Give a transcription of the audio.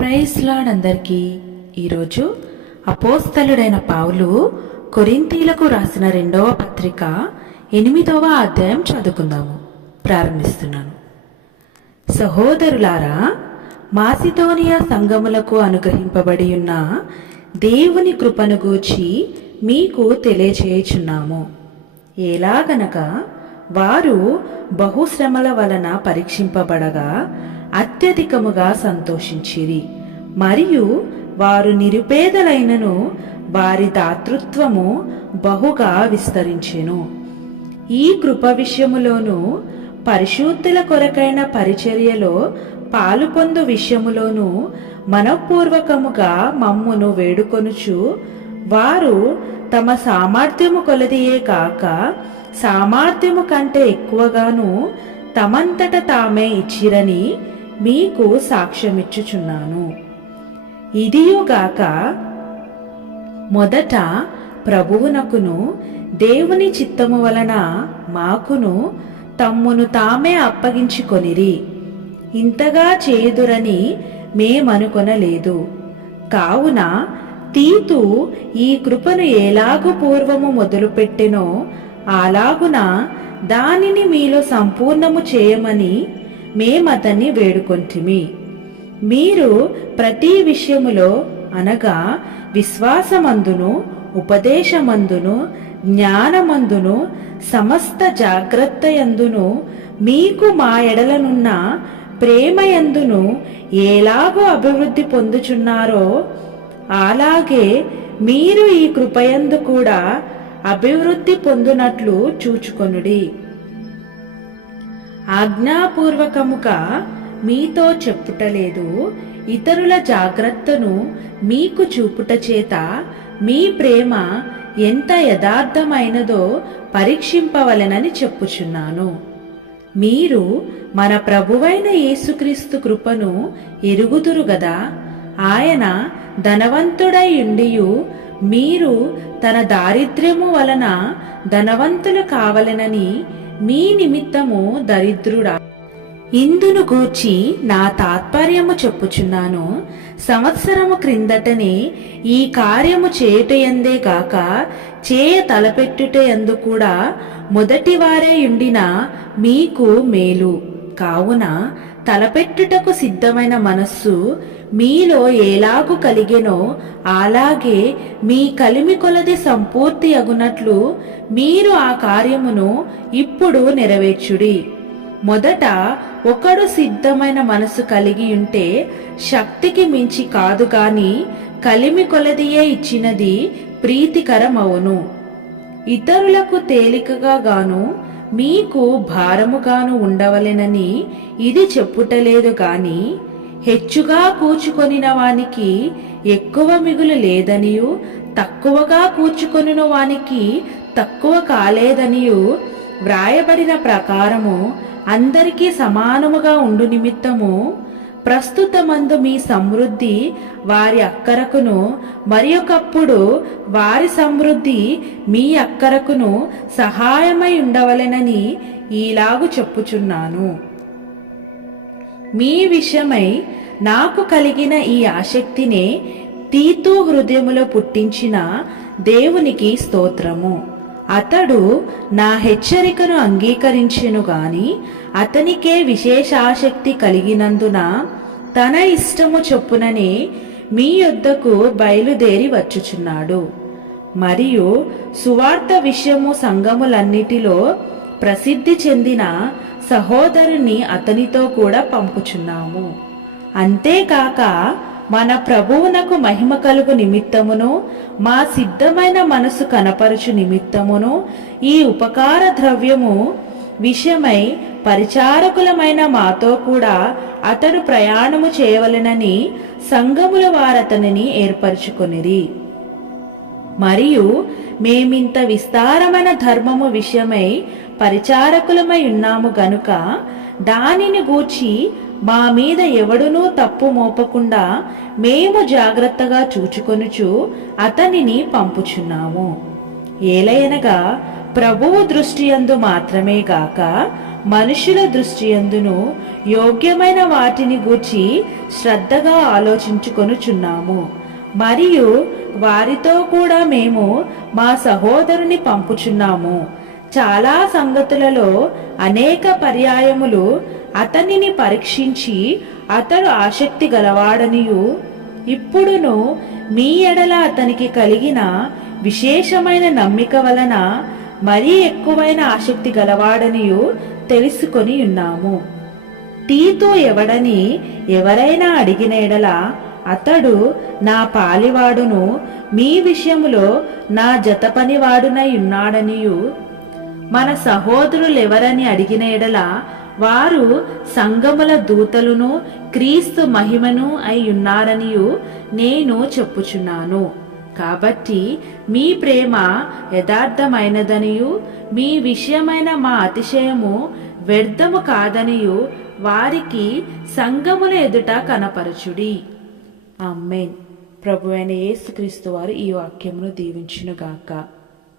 Praise lord అందరికీ. ఈరోజు అపోస్తలుడైన పౌలు కొరింథీలకు రాసిన 2వ పత్రిక 8వ అధ్యాయం చదువుకుందాము. ప్రారంభిస్తున్నాను. సహోదరులారా, మాసిదోనియా సంఘములకు అనుగ్రహింపబడి ఉన్న దేవుని కృపను గూర్చి మీకు తెలియచేయుచున్నాము. ఎలాగనగా వారు బహుశ్రమల వలన పరీక్షింపబడగా అత్యధికముగా సంతోషించిరి, మరియు వారు నిరుపేదలైనను వారి దాతృత్వము బహుగా విస్తరించెను. ఈ కృప విషయములోను పరిశుద్ధుల కొరకైన పరిచర్యలో పాలుపొందు విషయములోను మనఃపూర్వకముగా మమ్మును వేడుకొనుచు వారు తమ సామర్థ్యము కొలదియే కాక సామర్థ్యము కంటే ఎక్కువగాను తమంతట తామే ఇచ్చిరని మీకు సాక్ష్యమిచ్చుచున్నాను. ఇదియుగాక మొదట ప్రభువునకును దేవుని చిత్తము వలన మాకును తమ్మును తామే అప్పగించుకొనిరి. ఇంతగా చేయుదురని మేమనుకొనలేదు. కావున తీతు ఈ కృపను ఎలాగు పూర్వము మొదలుపెట్టెనో అలాగున దానిని మీలో సంపూర్ణము చేయమని మేమతన్ని వేడుకొంటిమి. మీరు ప్రతి విషయములో అనగా విశ్వాసమందును ఉపదేశమందును జ్ఞానమందును సమస్త జాగ్రత్తయందును మీకు మా ఎడలనున్న ప్రేమయందును ఎలాగో అభివృద్ధి పొందుచున్నారో అలాగే మీరు ఈ కృపయందు కూడా అభివృద్ధి పొందునట్లు చూచుకొనుడి. ఆజ్ఞాపూర్వకముగా మీతో చెప్పుటలేదు, ఇతరుల జాగ్రత్తను మీకు చూపుట చేత మీ ప్రేమ ఎంత యథార్థమైనదో పరీక్షింపవలెనని చెప్పుచున్నాను. మీరు మన ప్రభువైన యేసుక్రీస్తు కృపను ఎరుగుదురు గదా. ఆయన ధనవంతుడై ఉండియు మీరు తన దారిద్ర్యము వలన ధనవంతులు కావలెనని మీ నిమిత్తము దరిద్రుడా. ఇందును గూర్చి నా తాత్పర్యము చెప్పుచున్నాను. సంవత్సరము క్రిందటనే ఈ కార్యము చేయుటయందే గాక చేయ తలపెట్టుటయందు కూడా మొదటివారే ఉండిన మీకు మేలు. కావున తలపెట్టుటకు సిద్ధమైన మనస్సు మీలో ఎలాగు కలిగెనో అలాగే మీ కలిమి కొలది సంపూర్తి అగునట్లు మీరు ఆ కార్యమును ఇప్పుడు నెరవేర్చుడి. మొదట ఒకడు సిద్ధమైన మనసు కలిగి ఉంటే శక్తికి మించి కాదు గాని కలిమి కొలదియే ఇచ్చినది ప్రీతికరమవును. ఇతరులకు తేలికగా గాను మీకు భారముగాను ఉండవలెనని ఇది చెప్పుటలేదు గాని హెచ్చుగా కూర్చుకొనిన వానికి ఎక్కువ మిగులు లేదనియు తక్కువగా కూర్చుకొనిన వానికి తక్కువ కాలేదనియు వ్రాయబడిన ప్రకారము అందరికీ సమానముగా ఉండు నిమిత్తము ప్రస్తుతమందు మీ సమృద్ధి వారి అక్కరకును మరి ఒకప్పుడు వారి సమృద్ధి మీ అక్కరకును సహాయమై ఉండవలెనని ఈలాగు చెప్పుచున్నాను. మీ విషయమై నాకు కలిగిన ఈ ఆసక్తినే తీతు హృదయములో పుట్టించిన దేవునికి స్తోత్రము. అతడు నా హెచ్చరికను అంగీకరించెను గాని అతనికే విశేష ఆసక్తి కలిగినందున తన ఇష్టము చొప్పుననే మీ యొద్దకు బయలుదేరి వచ్చుచున్నాడు. మరియు సువార్త విషయము సంఘములన్నిటిలో ప్రసిద్ధి చెందిన సహోదరుని అతనితో కూడా పంపుచున్నాము. అంతేకాక మన ప్రభువునకు మహిమ కలుగు నిమిత్తమును మా సిద్ధమైన మనసు కనపరచు నిమిత్తమును ఈ ఉపకార ద్రవ్యము విషయమై పరిచారకులమైన మాతో కూడా అతడు ప్రయాణము చేయవలెనని సంఘముల వారతనిని ఏర్పరచుకొనిరి. మరియు మేమింత విస్తారమైన ధర్మము విషయమై పరిచారకులమై ఉన్నాము గనుక దానిని గూర్చి మా మీద ఎవడునూ తప్పు మోపకుండా మేము జాగ్రత్తగా చూచుకొనుచు అతనిని పంపుచున్నాము. ఏలయనగా ప్రభువు దృష్టియందు మాత్రమే గాక మనుషుల దృష్టి యందును యోగ్యమైన వాటిని గూర్చి శ్రద్ధగా ఆలోచించుకొనుచున్నాము. మరియు వారితో కూడా మేము మా సహోదరుని పంపుచున్నాము. చాలా సంగతులలో అనేక పర్యాయములు అతనిని పరీక్షించి అతడు ఆసక్తి గలవాడనియు, ఇప్పుడును మీ ఎడల అతనికి కలిగిన విశేషమైన నమ్మిక వలన మరీ ఎక్కువైన ఆసక్తి గలవాడనియు తెలుసుకొని ఉన్నాము. తీతు ఎవడని ఎవరైనా అడిగిన ఎడల అతడు నా పాలివాడును, మీ విషయములో నా జతపనివాడునై ఉన్నాడనియు, మన సహోదరులెవరని అడిగిన ఎడల వారు సంఘముల దూతలును క్రీస్తు మహిమను అయి ఉన్నారనియు నేను చెప్పుచున్నాను. కాబట్టి మీ ప్రేమ యథార్థమైనదనియు, మీ విషయమైన మా అతిశయము వ్యర్థము కాదనియు వారికి సంఘముల ఎదుట కనపరచుడి. ఆమేన్. ప్రభువైన యేసుక్రీస్తు వారు ఈ వాక్యమును దీవించునుగాక.